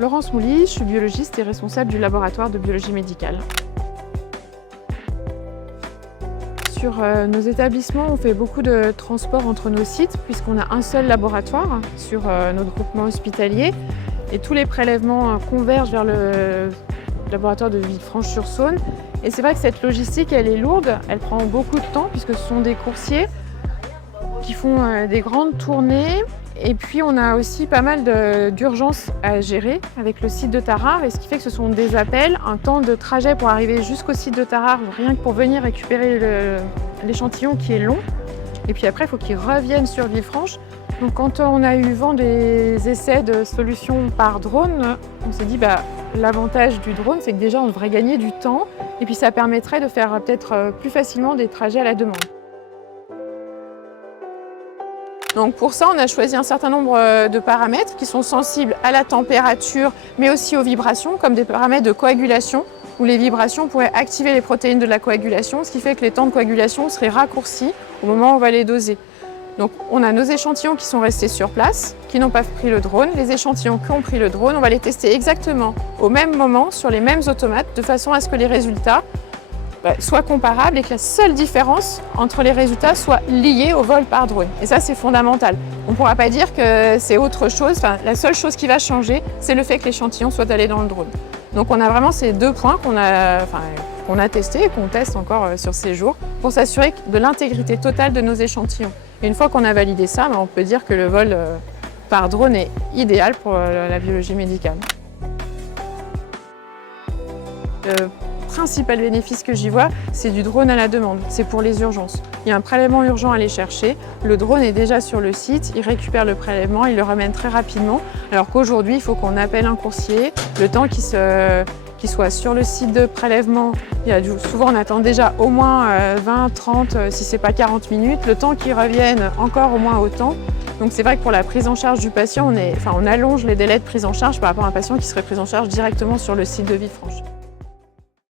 Laurence Mouly, je suis biologiste et responsable du laboratoire de biologie médicale. Sur nos établissements, on fait beaucoup de transports entre nos sites puisqu'on a un seul laboratoire sur notre groupement hospitalier et tous les prélèvements convergent vers le laboratoire de Villefranche-sur-Saône. Et c'est vrai que cette logistique, elle est lourde, elle prend beaucoup de temps puisque ce sont des coursiers qui font des grandes tournées. Et puis on a aussi pas mal d'urgences à gérer avec le site de Tarare, et ce qui fait que ce sont des appels, un temps de trajet pour arriver jusqu'au site de Tarare, rien que pour venir récupérer l'échantillon qui est long. Et puis après, il faut qu'ils reviennent sur Villefranche. Donc quand on a eu vent des essais de solutions par drone, on s'est dit l'avantage du drone, c'est que déjà on devrait gagner du temps, et puis ça permettrait de faire peut-être plus facilement des trajets à la demande. Donc pour ça, on a choisi un certain nombre de paramètres qui sont sensibles à la température, mais aussi aux vibrations, comme des paramètres de coagulation, où les vibrations pourraient activer les protéines de la coagulation, ce qui fait que les temps de coagulation seraient raccourcis au moment où on va les doser. Donc on a nos échantillons qui sont restés sur place, qui n'ont pas pris le drone. Les échantillons qui ont pris le drone, on va les tester exactement au même moment, sur les mêmes automates, de façon à ce que les résultats soit comparable et que la seule différence entre les résultats soit liée au vol par drone. Et ça, c'est fondamental. On ne pourra pas dire que c'est autre chose. Enfin, la seule chose qui va changer, c'est le fait que l'échantillon soit allé dans le drone. Donc on a vraiment ces deux points qu'on a testés et qu'on teste encore sur ces jours pour s'assurer de l'intégrité totale de nos échantillons. Et une fois qu'on a validé ça, on peut dire que le vol par drone est idéal pour la biologie médicale. Le principal bénéfice que j'y vois, c'est du drone à la demande, c'est pour les urgences. Il y a un prélèvement urgent à aller chercher, le drone est déjà sur le site, il récupère le prélèvement, il le ramène très rapidement, alors qu'aujourd'hui, il faut qu'on appelle un coursier, le temps qu'il soit sur le site de prélèvement, souvent on attend déjà au moins 20, 30, si ce n'est pas 40 minutes, le temps qu'il revienne encore au moins autant. Donc c'est vrai que pour la prise en charge du patient, on allonge les délais de prise en charge par rapport à un patient qui serait pris en charge directement sur le site de Villefranche.